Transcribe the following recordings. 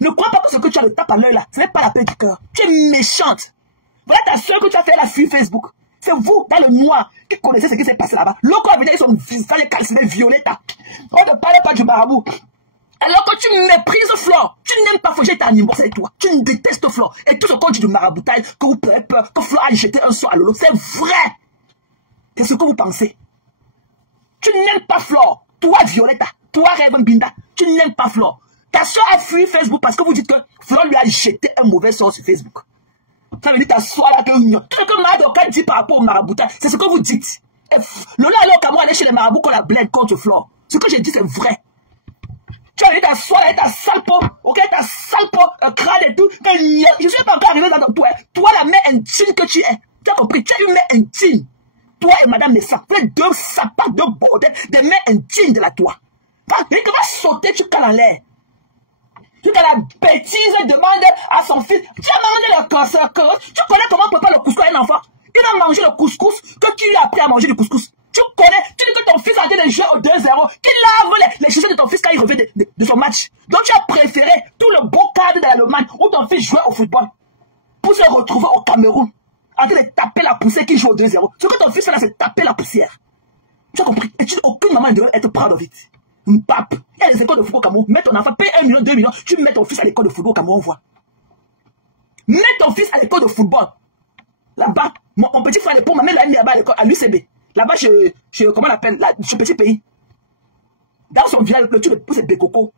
Ne crois pas que ce que tu as le tape à l'œil là, ce n'est pas la paix du cœur. Tu es méchante. Voilà ta soeur que tu as fait la fuir Facebook. C'est vous, dans le noir, qui connaissez ce qui s'est passé là-bas. L'autre a vu son visage calciné violet. On ne parle pas du marabout. Alors que tu méprises Flore, tu n'aimes pas Flore, j'ai été animé avec toi. Tu détestes Flore. Et tout ce qu'on dit du maraboutage, que vous avez peur, que Flore a jeté un sort à Lolo, c'est vrai. C'est ce que vous pensez. Tu n'aimes pas Flore. Toi, Violetta, toi, Raven Binda, tu n'aimes pas Flore. Ta soeur a fui Facebook parce que vous dites que Flore lui a jeté un mauvais sort sur Facebook. Ça veut dire ta soeur là que tout ce que Madoka dit par rapport au maraboutage, c'est ce que vous dites. Et Lola alors qu'à moi aller chez les marabouts qu'on la blinde contre Flore. Ce que j'ai dit c'est vrai. Tu as dit ta soeur là, ta sale peau, ok, ta sale peau, crâne et tout. Je ne suis pas encore arrivé dans toi. Toi la mère intime que tu es. Tu as compris, tu as une mère intime. Toi et Madame Messa, vous êtes deux sapates, deux bordels, des mères intimes de la toi. Et que va sauter, tu cales en l'air. Tu as la bêtise et demande à son fils, tu as mangé le cancer, tu connais comment on prépare le couscous à un enfant. Il a mangé le couscous que tu lui as appris à manger du couscous. Tu connais, tu dis que ton fils a été de jouer au 2-0, qu'il lave les chaussures de ton fils quand il revient de son match. Donc tu as préféré tout le beau cadre de l'Allemagne où ton fils jouait au football pour se retrouver au Cameroun en train de taper la poussière qui joue au 2-0. Ce que ton fils fait là, c'est taper la poussière. Tu as compris? Et aucune maman ne devrait être proud of it. Une pape. Il y a les écoles de football au Cameroun. Mets ton enfant, paye 1 million, 2 millions. Tu mets ton fils à l'école de football au Cameroun, on voit. Mets ton fils à l'école de football. Là-bas, mon petit frère, pour ma mère, là-bas à l'UCB. Là-bas, comment on appelle, ce petit pays. Dans son village, le truc c'est Bekoko.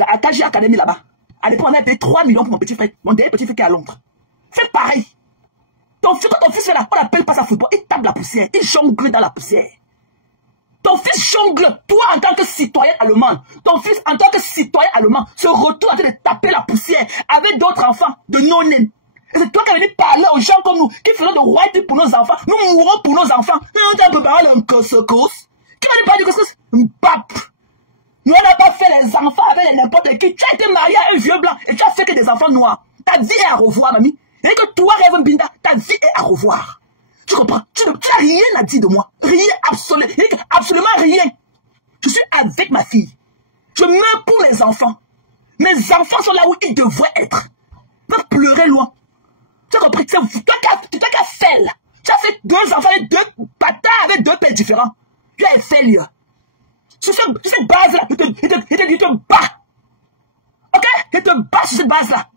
À Kaji Academy là-bas. À l'époque, on a payé 3 millions pour mon petit frère. Mon dernier petit frère qui est à Londres. Fais pareil. Quand ton fils fait là, on n'appelle pas ça football. Il tape la poussière. Il jongle dans la poussière. Ton fils jongle. Toi, en tant que citoyen allemand, ton fils, en tant que citoyen allemand, se retrouve en train de taper la poussière avec d'autres enfants de non-name. Et c'est toi qui as venu parler aux gens comme nous, qui feront de white pour nos enfants. Nous mourrons pour nos enfants. Et on t'a préparé un couscous. Qui va nous parler du couscous? Mbap. Nous, on n'a pas fait les enfants avec n'importe qui. Tu as été marié à un vieux blanc et tu as fait que des enfants noirs. Ta vie est à revoir, mamie. Et que toi, Raven Binda, ta vie est à revoir. Tu comprends? Tu n'as rien à dire de moi. Rien, absolument rien. Je suis avec ma fille. Je meurs pour les enfants. Mes enfants sont là où ils devraient être. Ils peuvent pleurer loin. Tu as compris? C'est toi qui as fait là. Tu as fait 2 enfants avec 2 bâtards avec 2 pères différents. Tu as fait là. Sur cette base-là, il te bat. Ok? Il te bat sur cette base-là.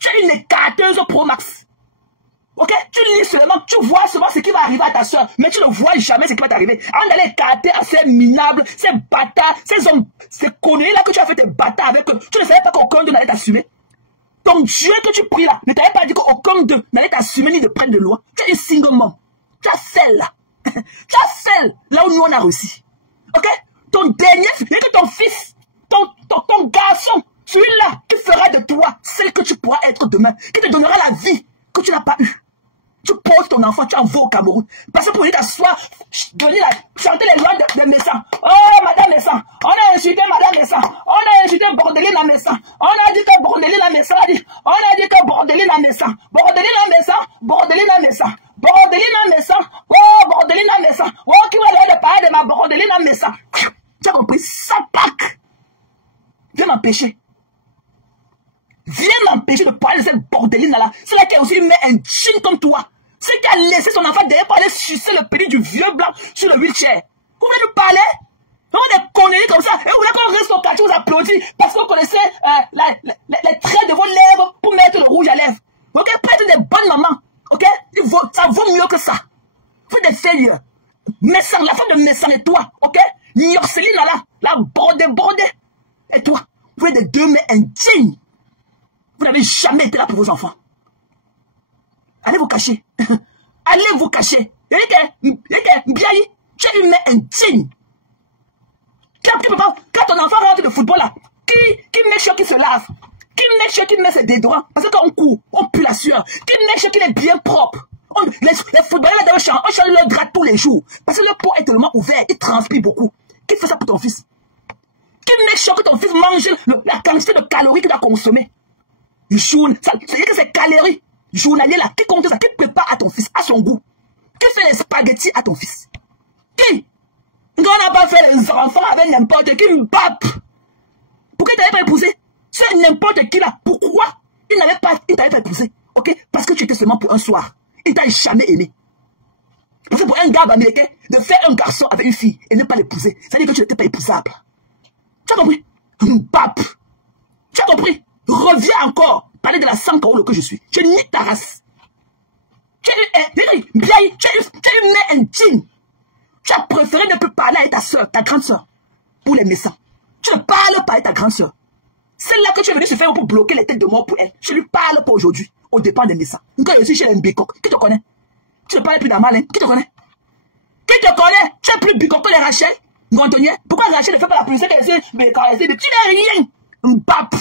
Tu as une écarteuse Pro Max. Ok? Tu lis seulement, tu vois seulement ce qui va arriver à ta soeur, mais tu ne vois jamais ce qui va t'arriver. On allait écarter à ces minables, ces bâtards, ces hommes, ces conneries-là que tu as fait tes bâtards avec eux. Tu ne savais pas qu'aucun d'eux n'allait t'assumer. Ton Dieu que tu pries là ne t'avait pas dit qu'aucun d'eux n'allait t'assumer ni de prendre de loi. Tu es une single mom. Tu as celle là. Tu as celle là où nous on a réussi. Ok? Ton dernier, c'est que ton fils, ton garçon, celui-là qui fera de toi celle que tu pourras être demain, qui te donnera la vie que tu n'as pas eue. Tu poses ton enfant, tu envoies au Cameroun. Parce que pour venir t'asseoir, venir là, chanter les lois de Messan. Oh, Madame Messan, on a insulté Madame Messan. On a insulté Bordeline à Messan. On a dit que Bordeline à Messan. On a dit que Bordeline à Messan. Bordeline à Messan. Bordeline à Messan. Bordeline à Messan. Oh, Bordeline à Messan. Oh, qui va leur parler de ma Bordeline à Messan. Tu as compris? Ça pack. Viens m'empêcher. Viens m'empêcher de parler de cette bordeline-là. C'est là qui a aussi une mère intime comme toi. C'est qui a laissé son enfant derrière pour aller sucer le pénis du vieux blanc sur le wheelchair. Vous voulez nous parler? On a des conneries comme ça. Et vous voulez qu'on reste au quartier, vous applaudit parce que vous connaissez les traits de vos lèvres pour mettre le rouge à lèvres. Ok? Pour être des bonnes mamans. Ok? Ça vaut mieux que ça. Vous êtes des failures. Messan, la femme de Messan et toi. Ok? Yorceline là, la bordée. Et toi, vous êtes des 2 mères indignes. Vous n'avez jamais été là pour vos enfants. Allez vous cacher. Allez vous cacher. Tu as une mère indigne. Quand ton enfant rentre de football là, qui met sûr qu'il se lave, qui met sûr qu'il met ses déodorants, parce que quand on court, on pue la sueur, qui met sûr qu'il est bien propre. Les footballeurs là dans le champ, on change leur drap tous les jours, parce que leur peau est tellement ouverte, il transpire beaucoup. Qui fait ça pour ton fils? Qui met sûr que ton fils mange la quantité de calories qu'il a consommé? C'est-à-dire que ces calories journaliers là, qui compte ça, qui prépare à ton fils, à son goût, qui fait les spaghettis à ton fils? Qui? On n'a pas fait les enfants avec n'importe qui, me bappe. Pourquoi tu n'avais pas épousé? C'est n'importe qui là. Pourquoi il n'avait pas épousé? Ok? Parce que tu étais seulement pour un soir. Il t'a jamais aimé. Parce que pour un gars américain, de faire un garçon avec une fille et ne pas l'épouser, ça veut dire que tu n'étais pas épousable. Tu as compris? Pape. Tu as compris? Reviens encore. Parler de la sankaolo que je suis. Je nie ta race. Tu as une mère indigne. Tu as préféré ne plus parler avec ta soeur, ta grande soeur, pour les médecins. Tu ne parles pas avec ta grande soeur. Celle-là que tu es venu se faire pour bloquer les têtes de mort pour elle. Je ne lui parle pas aujourd'hui, au dépend des médecins. Quand je suis chez un Bicok, qui te connaît? Tu ne parles plus d'Amal, hein? Qui te connaît? Qui te connaît? Tu es plus Bicok que les Rachel? Gontonier? Pourquoi Rachel ne fait pas la publicité qu'elle essaie? Mais quand elle essaie de... Tu n'es rien! Mbap!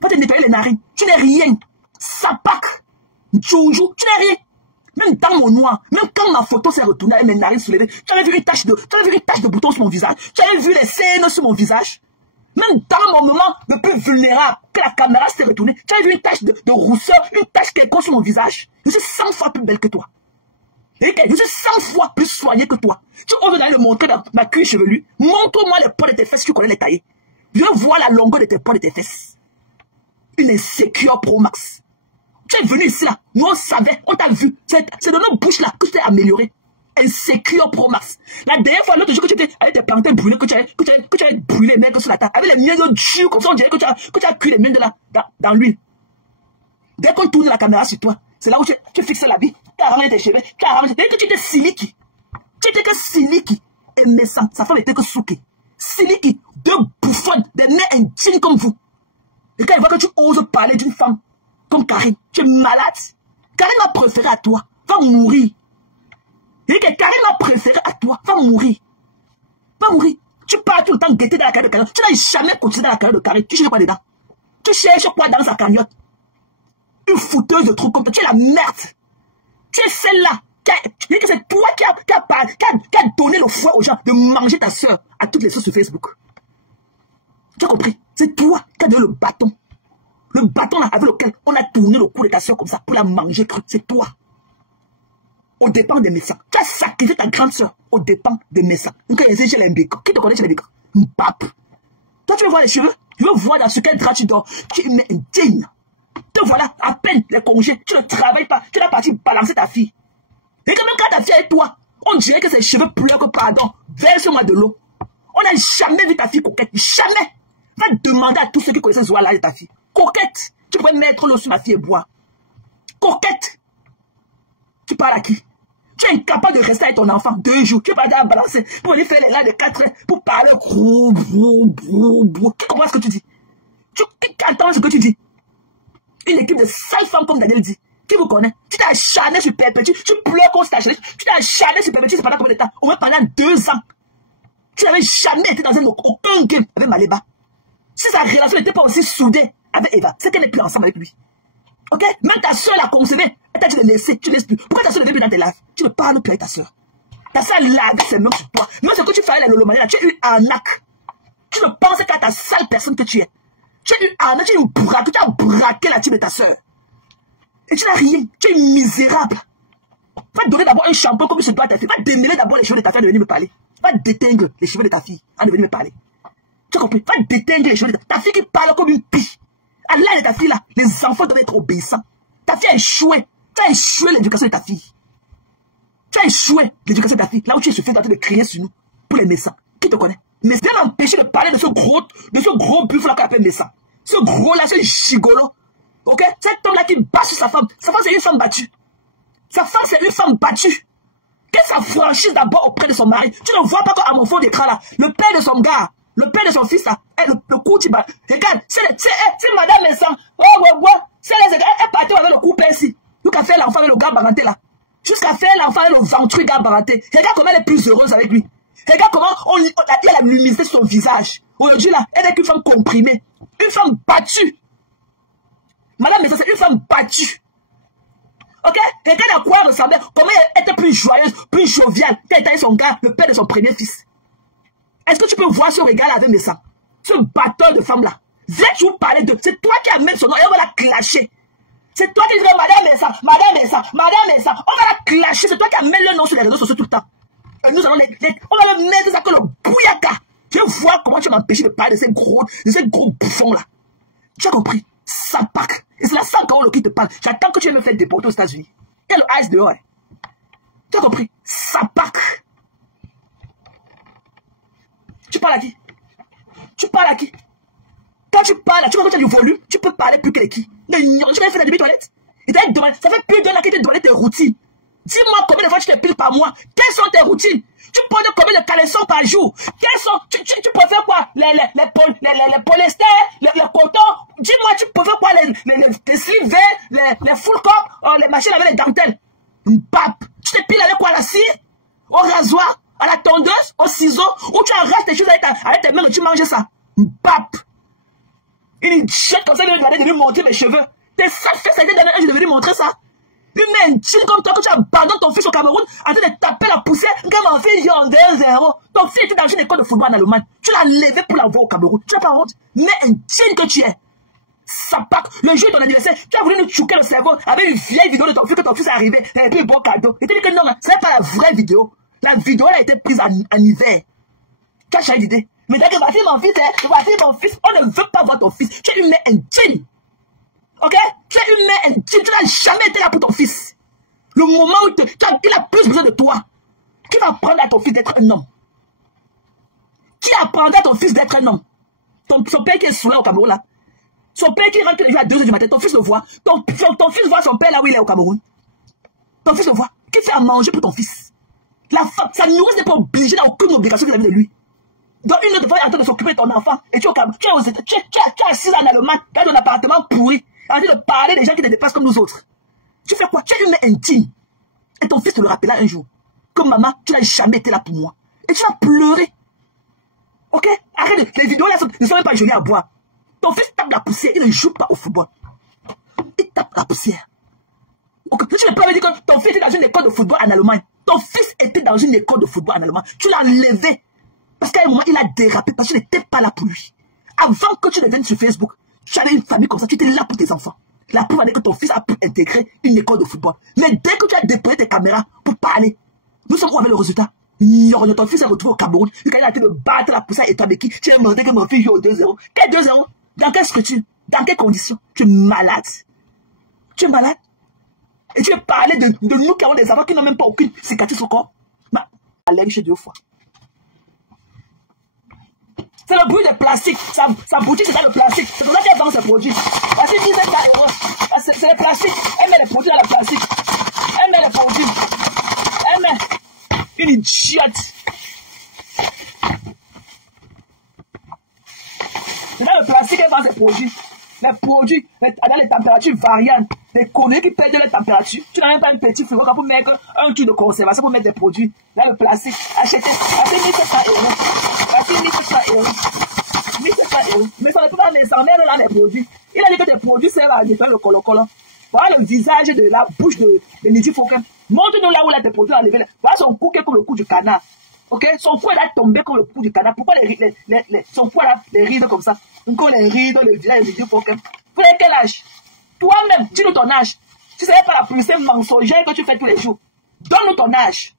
Va te nettoyer les narines. Tu n'es rien. Sapak! Joujou! Tu n'es rien. Même dans mon noir, même quand ma photo s'est retournée avec mes narines soulevées, tu avais vu une tache de bouton sur mon visage. Tu avais vu les scènes sur mon visage. Même dans mon moment le plus vulnérable, que la caméra s'est retournée, tu avais vu une tache de rousseur, une tache quelconque sur mon visage. Je suis 100 fois plus belle que toi. Et je suis 100 fois plus soignée que toi. Tu oses d'aller le montrer dans ma cuisse chevelue. Montre-moi les poils de tes fesses si tu connais les tailler. Je veux voir la longueur de tes poils de tes fesses. Une insécure Pro Max. Tu es venu ici là, nous on savait, on t'a vu. C'est dans nos bouches là que tu t'es amélioré. Insécure Pro Max. La dernière fois, l'autre jour que tu étais avec tes plantains brûlés, que tu avais brûlé les mecs sur la table, avec les miens durs comme ça, on dirait que tu as cuit les miens dans l'huile. Dès qu'on tourne la caméra sur toi, c'est là où tu fixes la vie, tu as rangé tes cheveux, tu as rangé. Dès que tu étais siliki, tu étais que siliki, et méchant, sa femme était que souké. Siliki, deux bouffonnes, des mères indignes comme vous. Et quand il voit que tu oses parler d'une femme comme Karine, tu es malade. Karine m'a préféré à toi, va mourir. Et que Karine m'a préféré à toi, va mourir. Va mourir. Tu parles tout le temps guetter dans la carrière de Karine. Tu n'as jamais continué dans la carrière de Karine. Tu cherches quoi dedans? Tu cherches quoi dans sa cagnotte? Une fouteuse de trucs comme toi. Tu es la merde. Tu es celle-là. C'est toi qui a donné le fouet aux gens de manger ta soeur à toutes les sources sur Facebook. Tu as compris? C'est toi qui as donné le bâton. Le bâton là, avec lequel on a tourné le cou de ta soeur comme ça pour la manger crue. C'est toi. Au dépend des médecins. Tu as sacrifié ta grande soeur au dépend des médecins. Donc, il y a chez les Mbeko. Qui te connaît chez les Mbeko? Pape. Toi, tu veux voir les cheveux? Tu veux voir dans ce quel drap tu dors? Tu es indigne. Te voilà, à peine les congés. Tu ne travailles pas. Tu es parti balancer ta fille. Et quand même quand ta fille est toi, on dirait que ses cheveux pleurent que pardon. Verse-moi de l'eau. On n'a jamais vu ta fille coquette. Jamais. Va demander à tous ceux qui connaissent ce là de ta fille. Coquette. Tu pourrais mettre l'eau sur ma fille et boire. Coquette. Tu parles à qui? Tu es incapable de rester avec ton enfant 2 jours. Tu es pas déjà balancer pour venir faire les lives de 4 heures pour parler gros. Qui comprend ce que tu dis? Qui entend ce que tu dis? Une équipe de sales femmes comme Daniel dit. Qui vous connaît? Tu t'es acharné sur Perpétue. Tu pleures qu'on s'est acharné. Tu t'es acharné sur Perpétue, c'est pendant combien de temps? Au moins pendant 2 ans. Tu n'avais jamais été dans aucun game avec Maléba. Si sa relation n'était pas aussi soudée avec Eva, c'est qu'elle n'est plus ensemble avec lui. Ok? Même ta soeur l'a concevée. Elle t'a dit de laisser, tu laisses plus. Pourquoi ta soeur ne vient plus dans tes lives? Tu ne parles plus avec ta soeur. Ta soeur lave ses mains sur toi. Même ce que tu fais avec la lolomanie là, tu as eu un arnaque. Tu ne penses qu'à ta sale personne que tu es. Tu as eu un arnaque, tu as eu braque, tu as braqué la team de ta soeur. Et tu n'as rien. Tu es misérable. Va donner d'abord un shampoing comme il se doit à ta fille. Va démêler d'abord les cheveux de ta fille de venir me parler. Va déteindre les cheveux de ta fille à de venir me parler. Tu as compris? Va déteindre les cheveux de ta fille qui parle comme une pie. À l'âge de ta fille là, les enfants doivent être obéissants. Ta fille a échoué. Tu as échoué l'éducation de ta fille. Tu as échoué l'éducation de ta fille. Là où tu es suffisant de crier sur nous pour les médecins. Qui te connaît? Mais c'est m'empêcher de parler de ce gros buffle là qu'on appelle médecin. Ce gros là, ce gigolo. Ok? Cet homme là qui bat sur sa femme. Sa femme c'est une femme battue. Sa femme c'est une femme battue. Qu'elle s'affranchisse d'abord auprès de son mari. Tu ne vois pas qu'à mon fond d'écran là, le père de son gars, le père de son fils là, le coup tu bats. Regarde, c'est madame médecin. C'est les gars, elle partait avec le coup ici. Jusqu'à faire l'enfant avec le gars baranté là. Jusqu'à faire l'enfant avec le ventrue gars baranté. Regarde comment elle est plus heureuse avec lui. Regarde comment il a la luminosité sur son visage. Aujourd'hui là, elle est une femme comprimée. Une femme battue. Madame médecin, c'est une femme battue. Ok? Regarde à quoi elle ressemblait. Comment elle était plus joyeuse, plus joviale. Qu'elle était avec son gars, le père de son premier fils. Est-ce que tu peux voir ce regard avec mes sangs? Ce batteur de femme là. Viens toujours parler de. C'est toi qui amènes son nom et on va la clasher. C'est toi qui dis madame Messa, madame Messa, madame Messa. On va la clasher. C'est toi qui amènes le nom sur les réseaux sociaux tout le temps. Et nous allons on va le mettre ça comme le bouyaka. Je veux voir comment tu m'empêches de parler de ces gros bouffons là. Tu as compris? Sapac. Et c'est la Sankaolo qui te parle. J'attends que tu viennes me faire déporter aux États-Unis. Il y a le ice dehors. Tu as compris? Sapac. Tu parles à qui? Tu parles à qui? Quand tu parles, tu vois que tu as du volume, tu peux parler plus que qui? Tu as fait la demi-toilette? Ça fait plus d'un an qu'il te donné tes routines. Dis-moi combien de fois tu te piles par mois. Quelles sont tes routines? Tu portes combien de caleçons par jour? Quels sont, tu préfères quoi? Les polyester, les cotons? Dis-moi, tu préfères quoi? Les slivers, les full corps, les machines avec les dentelles? Pape. Tu te piles avec quoi? La scie? Au rasoir? À la tondeuse? Au ciseau? Ou tu arraches tes choses avec tes mains et tu manges ça? Pape. Une chute comme ça, il vient de lui montrer mes cheveux. Tes sales fesses, ça a été dernière, je devais lui montrer ça. Une main chill comme toi, que tu abandonnes ton fils au Cameroun en train de taper la poussière, comme un fils en 2-0. Ton fils était dans une école de football en Allemagne. Tu l'as levé pour l'avoir au Cameroun. Tu n'as pas honte. Mais un chill que tu es. Sapac, le jour de ton anniversaire, tu as voulu nous chouquer le cerveau avec une vieille vidéo de ton fils que ton fils est arrivé. Et puis un bon cadeau. Et tu dis que non, ce n'est pas la vraie vidéo. La vidéo, elle a été prise en hiver. Tu as changé d'idée. Mais dès que voici mon fils, voici mon fils, on ne veut pas voir ton fils. Tu es une mère intime. Ok? Tu es une mère intime. Tu n'as jamais été là pour ton fils. Le moment où il a plus besoin de toi. Qui va apprendre à ton fils d'être un homme? Qui apprendra à ton fils d'être un homme? Son père qui est souvent au Cameroun là. Son père qui rentre à 2 h du matin. Ton fils le voit. Ton fils voit son père là où il est au Cameroun. Ton fils le voit. Qui fait à manger pour ton fils? La femme, sa nourrice n'est pas obligée, n'a aucune obligation vis-à-vis de lui. Donc une autre fois, il est en train de s'occuper de ton enfant. Et tu es au Cameroun. Tu es assis en Allemagne, dans ton appartement pourri. En train de parler des gens qui te dépassent comme nous autres. Tu fais quoi? Tu es une mère intime. Et ton fils te le rappellera un jour. Comme maman, tu n'as jamais été là pour moi. Et tu vas pleurer. Ok? Arrête, les vidéos là ne sont même pas jolies à voir. Ton fils tape la poussière, il ne joue pas au football. Il tape la poussière. Okay. Tu ne peux pas me dire que ton fils était dans une école de football en Allemagne. Ton fils était dans une école de football en Allemagne. Tu l'as levé. Parce qu'à un moment, il a dérapé parce que tu n'étais pas là pour lui. Avant que tu ne viennes sur Facebook, tu avais une famille comme ça, tu étais là pour tes enfants. La preuve est que ton fils a pu intégrer une école de football. Mais dès que tu as déployé tes caméras pour parler, nous sommes où avec le résultat? Ton fils est retrouvé au Cameroun. Il a été de battre la poussière et avec qui? Tu as demandé que mon fils joue au 2-0. Quel 2-0? Dans quelle structure? Dans quelles conditions? Tu es malade. Tu es malade. Et tu veux parler de nous qui avons des enfants qui n'ont même pas aucune cicatrice au corps? Ma allègue chez 2 fois. C'est le bruit des plastiques. Sa boutique, c'est dans le plastique. C'est pour ça qu'elle vend ses produits. La fille dit 20 €. C'est le plastique. Elle met les produits dans le plastique. Elle met les produits. Elle met une idiote. C'est dans le plastique qu'elle vend ses produits. Les produits, dans les températures variantes. Des conneries qui perdent leur température. Tu n'as même pas un petit frigo pour mettre un truc de conservation pour mettre des produits dans le plastique. Achetez 1700 €. Voici 1700 €. 1700 €. Mais ça ne peut pas me s'emmerder là les produits. Il a dit que tes produits servent à nettoyer le colo-colo. Voilà le visage de la bouche de Lydie Fauquin. Montre-nous là où il a tes produits enlevés. Voilà son cou qui est comme le cou du canard. Ok? Son cou est tombé comme le cou du canard. Pourquoi son cou a les rides comme ça? Encore les rides, le visage de Lydie Fauquin. Vous avez quel âge? Toi-même, dis-nous ton âge. Tu ne savais pas la publicité mensongère que tu fais tous les jours. Donne-nous ton âge.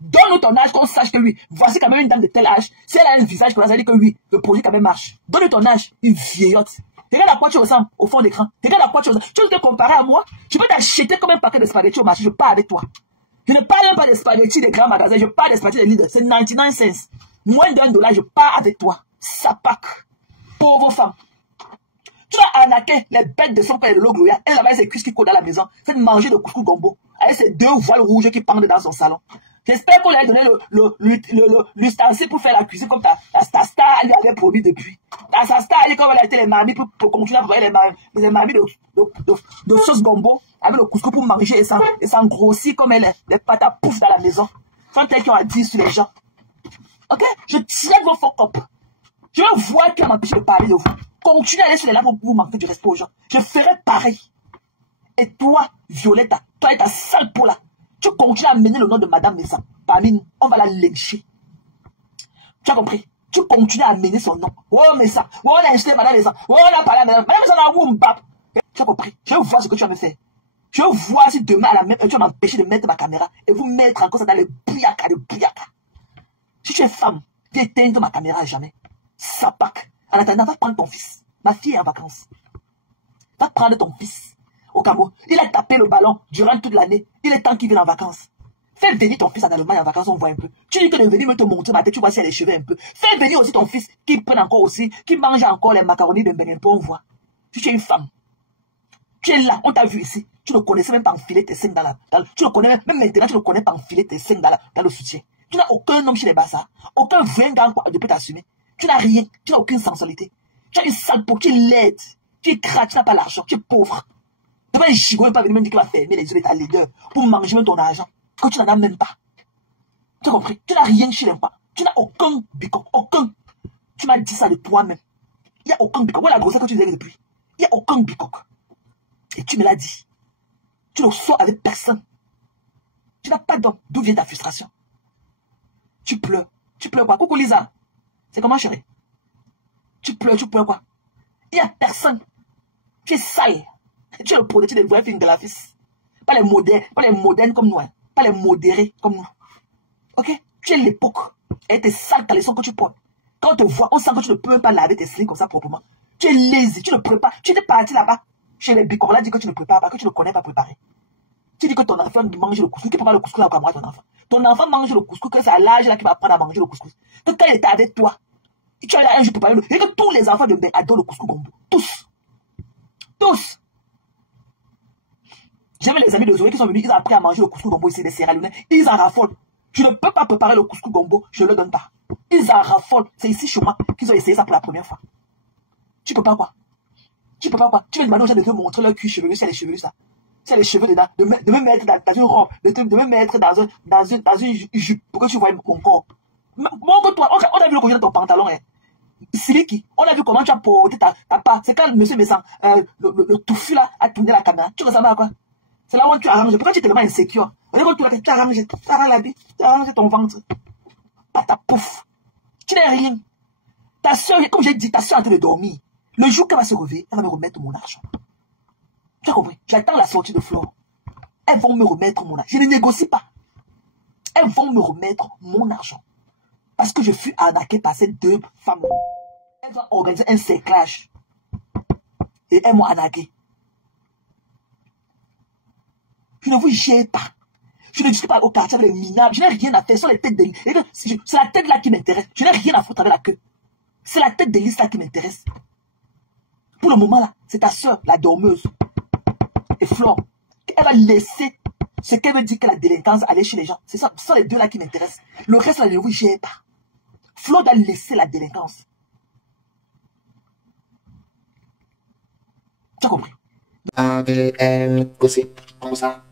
Donne-nous ton âge qu'on sache que oui, voici quand même une dame de tel âge. Si elle a un visage comme ça, ça dit que oui, le produit quand même marche. Donne-nous ton âge, une vieillotte. Regarde à quoi tu ressembles au fond d'écran. Regarde à quoi tu ressembles. Tu veux te comparer à moi? Je peux t'acheter comme un paquet de spaghettis au marché. Je pars avec toi. Je ne parle même pas des spaghettis des grands magasins. Je parle des spaghettis des leaders. C'est 99 cents. Moins d'1 $, je pars avec toi. Sapac. Pauvre femme. Tu as arnaqué les bêtes de son père de l'eau Gloria. Elle avait ses cuisses qui courent dans la maison. Fait manger de couscous gombo. Avec ses 2 voiles rouges qui pendent dans son salon. J'espère qu'on lui a donné l'ustensile pour faire la cuisine comme ta star, elle lui avait promis depuis. Sa star, elle dit qu'on va acheter les mamies pour continuer à envoyer les mamies de sauce gombo avec le couscous pour manger et s'engrossir comme elle est. Les pâtes à pouf dans la maison. Sans tel qui ont à dire sur les gens. Ok? Je tire vos faux copes. Je vais voir qui m'empêche de parler de vous. Continuez à aller sur les lèvres pour vous manquer du respect aux gens. Je ferai pareil. Et toi, Violetta, toi et ta sale peau là, tu continues à mener le nom de Madame Messa. Parmi nous, on va la lécher. Tu as compris? Tu continues à mener son nom. Oh Messa, oh on a acheté Madame Messa, oh on a parlé à Madame Messa dans la Wumbap. Tu as compris? Je vais voir ce que tu vas me faire. Je vais voir si demain à la même heure, tu vas m'empêcher de mettre ma caméra et vous mettre encore ça dans les bouillaka. Si tu es femme, tu éteins ma caméra à jamais. Sapac. En attendant, va prendre ton fils. Ma fille est en vacances. Va prendre ton fils au Cameroun. Il a tapé le ballon durant toute l'année. Il est temps qu'il vienne en vacances. Fais venir ton fils en Allemagne en vacances, on voit un peu. Tu dis que de venir me te montrer ma tête, tu vois si elle a les cheveux un peu. Fais venir aussi ton fils qui prenne encore aussi, qui mange encore les macaronis de un peu, on voit. Tu es une femme. Tu es là, on t'a vu ici. Tu ne connaissais même pas enfiler tes seins tu ne connais même maintenant, tu ne connais pas enfiler tes seins dans le soutien. Tu n'as aucun homme chez les bassards. Aucun vrai gars de peut t'assumer. Tu n'as rien. Tu n'as aucune sensualité. Tu as une sale peau, tu es laide. Tu es crade, tu n'as pas l'argent, tu es pauvre. Tu vas un gigot, même pas venir me dire qu'il va fermer les yeux de ta laideur pour manger même ton argent. Que tu n'en as même pas. Tu as compris? Tu n'as rien chez les pas. Tu n'as aucun bicoque, aucun. Tu m'as dit ça de toi-même. Il n'y a aucun bicoque. Voilà la grossesse que tu disais depuis. Il n'y a aucun bicoque. Et tu me l'as dit. Tu ne sors avec personne. Tu n'as pas d'homme. D'où vient ta frustration? Tu pleures. Tu pleures quoi? Coucou Lisa. C'est comment chérie? Tu pleures quoi? Il n'y a personne. Tu es sale. Tu es le produit des vrais films de la fille. Pas les modernes comme nous. Hein. Pas les modérés comme nous. Ok? Tu es l'époque. Et tes sales caleçons que tu portes. Quand on te voit, on sent que tu ne peux même pas laver tes slings comme ça proprement. Tu es lazy. Tu ne prépares. Tu étais parti là-bas. Chez les bicoques, on a dit que tu ne prépares pas, que tu ne connais pas préparer. Tu dis que ton enfant mange le couscous. Qui prépare le couscous là au Cameroun, ton enfant? Ton enfant mange le couscous, que c'est à l'âge là qu'il va apprendre à manger le couscous. Que quand il était avec toi, tu as là un jour préparé le. Et que tous les enfants de Ben adorent le couscous gombo. Tous. Tous. J'avais les amis de Zoé qui sont venus, ils ont appris à manger le couscous gombo ici, des Sierra Leone. Ils en raffolent. Je ne peux pas préparer le couscous gombo, je ne le donne pas. Ils en raffolent. C'est ici chez moi qu'ils ont essayé ça pour la première fois. Tu peux pas quoi? Tu peux pas quoi? Tu veux demander aux gens de te montrer leur cuir chevelu, c'est les chevelus ça. C'est les cheveux dedans, de me mettre dans une robe, de me mettre dans une jupe pour que tu vois mon corps. Montre-toi, on a vu le côté de ton pantalon, hein. Siliki, on a vu comment tu as porté ta part. C'est quand monsieur Messan, le touffu là, a tourné la caméra. Tu ressembles à quoi? C'est là où tu arranges. Pourquoi tu es tellement insécure? Regarde, tu arranges la vie, tu arranges ton ventre. Pas ta pouf. Tu n'es rien. Ta soeur, comme j'ai dit, ta soeur est en train de dormir. Le jour qu'elle va se réveiller, elle va me remettre mon argent. Tu as compris? J'attends la sortie de Flore. Elles vont me remettre mon argent. Je ne négocie pas. Elles vont me remettre mon argent. Parce que je fus arnaqué par ces deux femmes. Elles ont organisé un cerclage. Et elles m'ont arnaqué. Je ne vous gère pas. Je ne dis pas au quartier avec les minables. Je n'ai rien à faire sur les têtes de liste. C'est la tête là qui m'intéresse. Je n'ai rien à foutre avec la queue. C'est la tête de liste là qui m'intéresse. Pour le moment là, c'est ta soeur, la dormeuse. Et Flore, elle va laisser ce qu'elle veut dire que la délinquance allait chez les gens. C'est ça, ce sont les deux là qui m'intéressent. Le reste là, je ne vous gère pas. Flore doit laisser la délinquance. Tu as compris? ADN, gossip, comme ça,